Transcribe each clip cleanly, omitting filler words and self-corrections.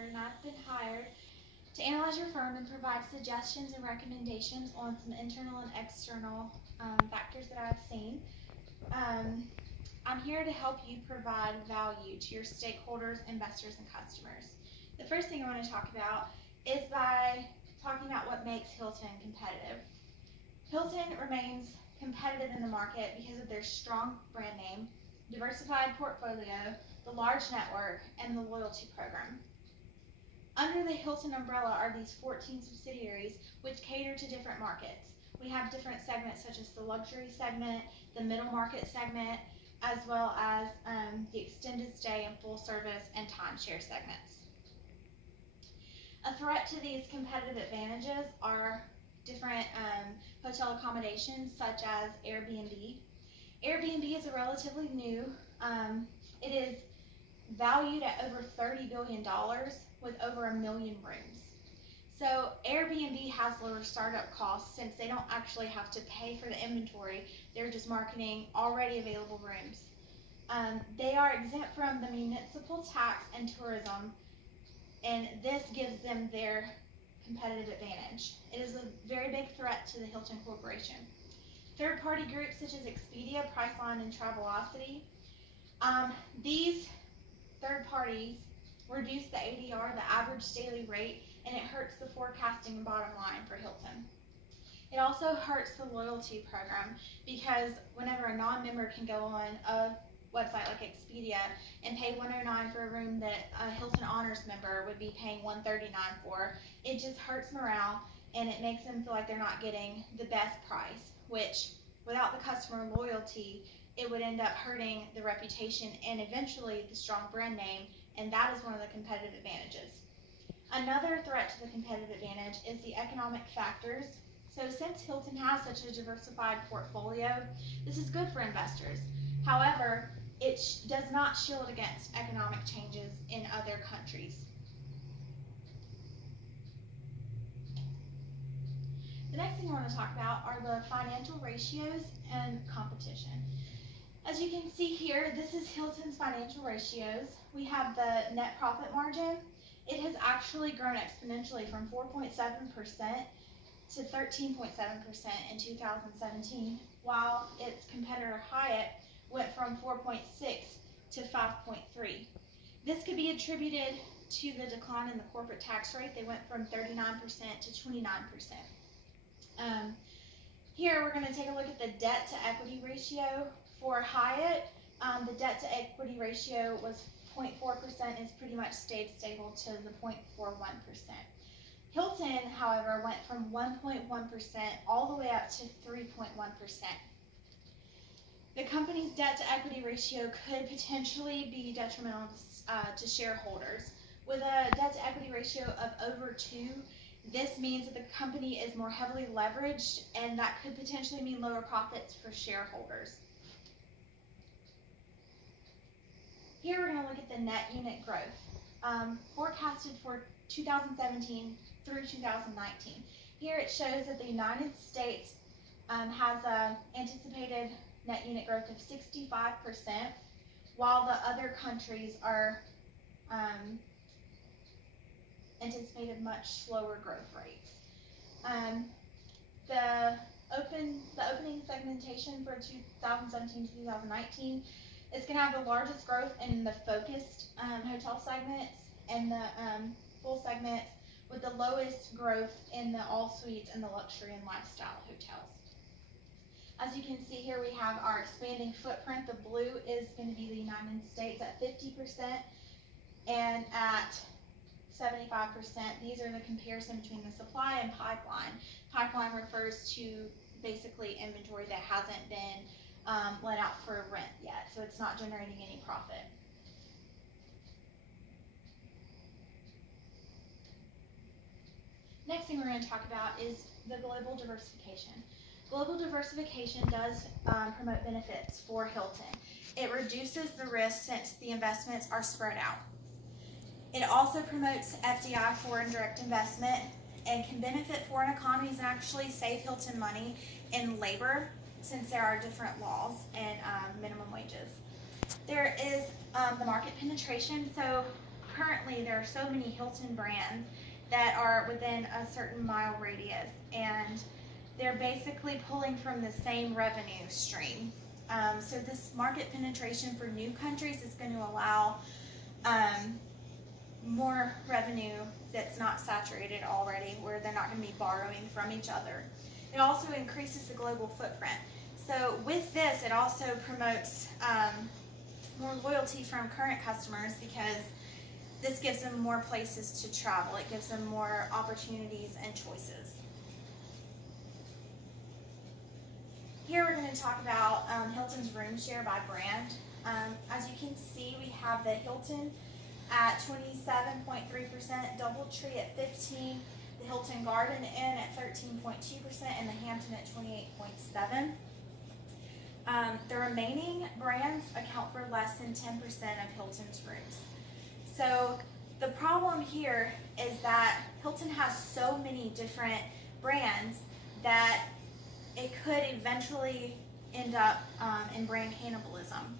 Alford, and I've been hired to analyze your firm and provide suggestions and recommendations on some internal and external factors that I've seen. I'm here to help you provide value to your stakeholders, investors, and customers. The first thing I want to talk about is by talking about what makes Hilton competitive. Hilton remains competitive in the market because of their strong brand name, diversified portfolio, the large network, and the loyalty program. Under the Hilton umbrella are these 14 subsidiaries which cater to different markets. We have different segments such as the luxury segment, the middle market segment, as well as the extended stay and full service and timeshare segments. A threat to these competitive advantages are different hotel accommodations such as Airbnb. Airbnb is a relatively new, it is valued at over $30 billion with over 1 million rooms. So Airbnb has lower startup costs since they don't actually have to pay for the inventory, they're just marketing already available rooms. They are exempt from the municipal tax and tourism, and this gives them their competitive advantage. It is a very big threat to the Hilton Corporation. Third-party groups such as Expedia, Priceline, and Travelocity, these third parties reduce the ADR, the average daily rate, and it hurts the forecasting and bottom line for Hilton. It also hurts the loyalty program because whenever a non-member can go on a website like Expedia and pay $109 for a room that a Hilton Honors member would be paying $139 for, it just hurts morale and it makes them feel like they're not getting the best price, which without the customer loyalty, it would end up hurting the reputation and eventually the strong brand name, and that is one of the competitive advantages. Another threat to the competitive advantage is the economic factors. So since Hilton has such a diversified portfolio, this is good for investors. However, it does not shield against economic changes in other countries. The next thing I want to talk about are the financial ratios and competition. As you can see here, this is Hilton's financial ratios. We have the net profit margin. It has actually grown exponentially from 4.7% to 13.7% in 2017, while its competitor Hyatt went from 4.6 to 5.3. This could be attributed to the decline in the corporate tax rate. They went from 39% to 29%. Here we're going to take a look at the debt to equity ratio. For Hyatt, the debt to equity ratio was 0.4%, it's pretty much stayed stable to the 0.41%. Hilton, however, went from 1.1% all the way up to 3.1%. The company's debt to equity ratio could potentially be detrimental to shareholders. With a debt to equity ratio of over 2, this means that the company is more heavily leveraged, and that could potentially mean lower profits for shareholders. Here we're going to look at the net unit growth forecasted for 2017 through 2019. Here it shows that the United States has an anticipated net unit growth of 65%, while the other countries are anticipated much slower growth rates. The opening segmentation for 2017 to 2019 is going to have the largest growth in the focused hotel segments and the full segments, with the lowest growth in the all suites and the luxury and lifestyle hotels. As you can see here, we have our expanding footprint. The blue is going to be the United States at 50% and at 75%. These are the comparison between the supply and pipeline. Pipeline refers to basically inventory that hasn't been let out for rent yet, so it's not generating any profit. Next thing we're going to talk about is the global diversification. Global diversification does promote benefits for Hilton. It reduces the risk since the investments are spread out. It also promotes FDI, foreign direct investment, and can benefit foreign economies and actually save Hilton money in labor since there are different laws and minimum wages. There is the market penetration. So currently there are so many Hilton brands that are within a certain mile radius, and they're basically pulling from the same revenue stream. So this market penetration for new countries is going to allow more revenue that's not saturated already, where they're not going to be borrowing from each other. It also increases the global footprint. So with this, it also promotes more loyalty from current customers, because this gives them more places to travel. It gives them more opportunities and choices. Here we're going to talk about Hilton's room share by brand. As you can see, we have the Hilton at 27.3%, DoubleTree at 15%, the Hilton Garden Inn at 13.2%, and the Hampton at 28.7%. The remaining brands account for less than 10% of Hilton's rooms. So the problem here is that Hilton has so many different brands that it could eventually end up in brand cannibalism.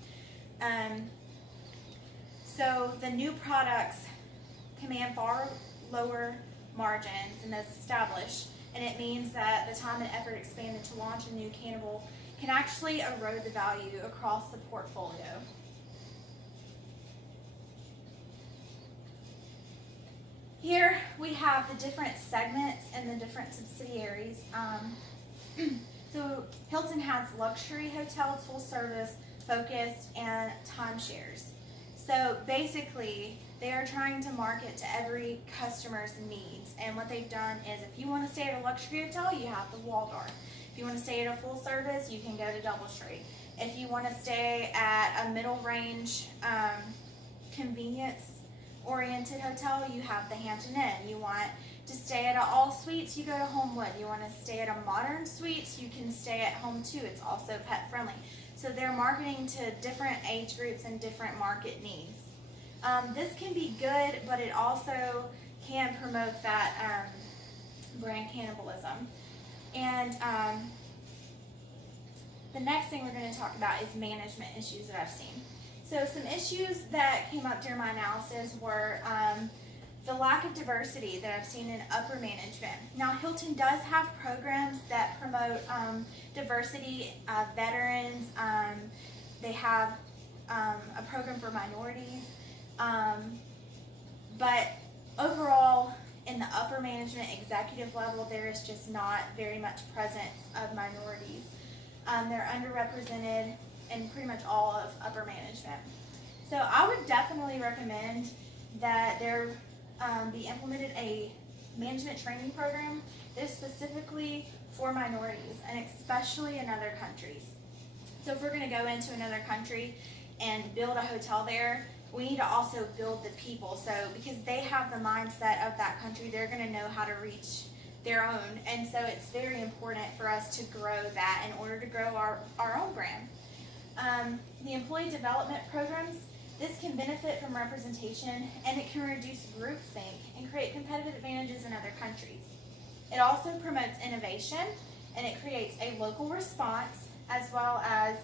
So the new products command far lower margins than those established, and it means that the time and effort expended to launch a new cannibal can actually erode the value across the portfolio. Here we have the different segments and the different subsidiaries. So Hilton has luxury hotels, full service, focused, and timeshares. So basically, they are trying to market to every customer's needs. And what they've done is, if you want to stay at a luxury hotel, you have the Waldorf. If you want to stay at a full service, you can go to DoubleTree. If you want to stay at a middle range convenience-oriented hotel, you have the Hampton Inn. You want to stay at an all suites, you go to Homewood. You want to stay at a modern suites, you can stay at Home 2. It's also pet friendly. So they're marketing to different age groups and different market needs. This can be good, but it also can promote that brand cannibalism. And the next thing we're going to talk about is management issues that I've seen. So some issues that came up during my analysis were the lack of diversity that I've seen in upper management. Now, Hilton does have programs that promote diversity, veterans. They have a program for minorities. But overall, in the upper management executive level, there is just not very much presence of minorities. They're underrepresented in pretty much all of upper management. So I would definitely recommend that there be implemented a management training program that is specifically for minorities, and especially in other countries. So if we're going to go into another country and build a hotel there, we need to also build the people. So because they have the mindset of that country, they're going to know how to reach their own. And so it's very important for us to grow that in order to grow our own brand. The employee development programs, this can benefit from representation, and it can reduce groupthink and create competitive advantages in other countries. It also promotes innovation, and it creates a local response, as well as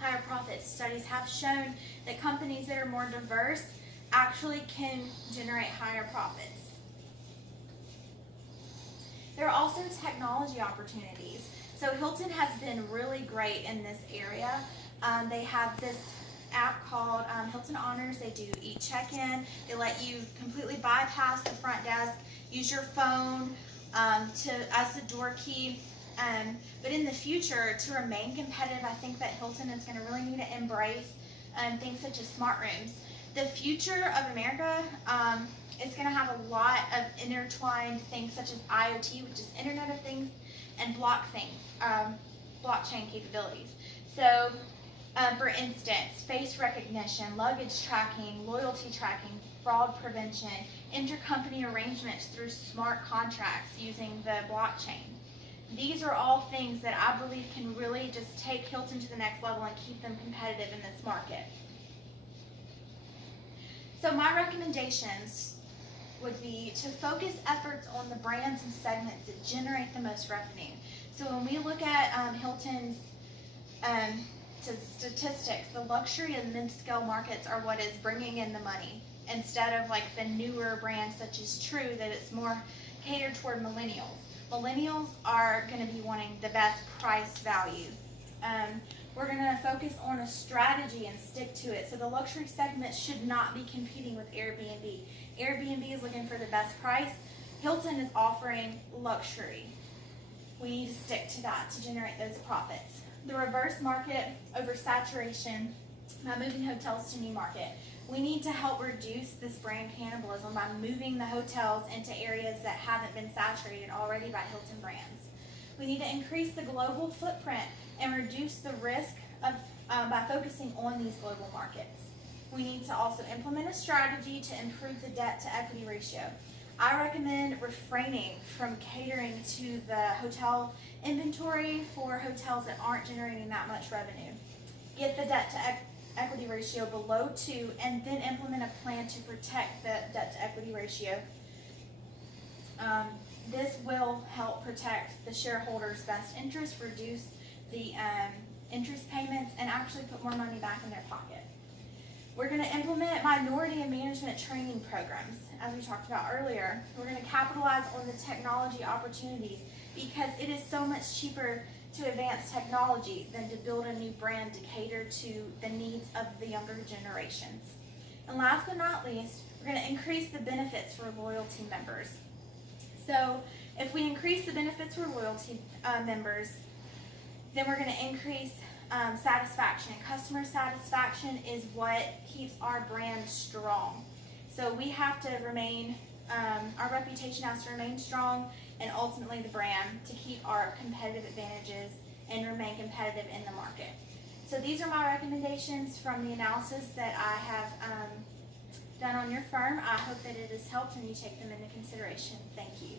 higher profits. Studies have shown that companies that are more diverse actually can generate higher profits. There are also technology opportunities. So Hilton has been really great in this area. They have this app called Hilton Honors. They do e-check-in. They let you completely bypass the front desk, use your phone as the door key. But in the future, to remain competitive, I think that Hilton is going to really need to embrace things such as smart rooms. The future of America is going to have a lot of intertwined things such as IoT, which is Internet of Things, and blockchain capabilities. So, for instance, face recognition, luggage tracking, loyalty tracking, fraud prevention, intercompany arrangements through smart contracts using the blockchain. These are all things that I believe can really just take Hilton to the next level and keep them competitive in this market. So my recommendations would be to focus efforts on the brands and segments that generate the most revenue. So when we look at Hilton's statistics, the luxury and mid-scale markets are what is bringing in the money. instead of like the newer brands such as True, that it's more catered toward millennials. Millennials are going to be wanting the best price value. We're going to focus on a strategy and stick to it. So the luxury segment should not be competing with Airbnb. Airbnb is looking for the best price. Hilton is offering luxury. We need to stick to that to generate those profits. The reverse market oversaturation by moving hotels to new market. We need to help reduce this brand cannibalism by moving the hotels into areas that haven't been saturated already by Hilton brands. We need to increase the global footprint and reduce the risk of, by focusing on these global markets. We need to also implement a strategy to improve the debt to equity ratio. I recommend refraining from catering to the hotel inventory for hotels that aren't generating that much revenue. Get the debt to equity ratio below 2 and then implement a plan to protect the debt to equity ratio. This will help protect the shareholders' best interest, reduce the interest payments, and actually put more money back in their pocket. We're going to implement minority and management training programs, as we talked about earlier. We're going to capitalize on the technology opportunities because it is so much cheaper to advance technology than to build a new brand to cater to the needs of the younger generations. And last but not least, we're going to increase the benefits for loyalty members. So if we increase the benefits for loyalty members, then we're going to increase satisfaction. Customer satisfaction is what keeps our brand strong. So we have to remain, our reputation has to remain strong, and ultimately the brand to keep our competitive advantages and remain competitive in the market. So these are my recommendations from the analysis that I have done on your firm. I hope that it has helped and you take them into consideration. Thank you.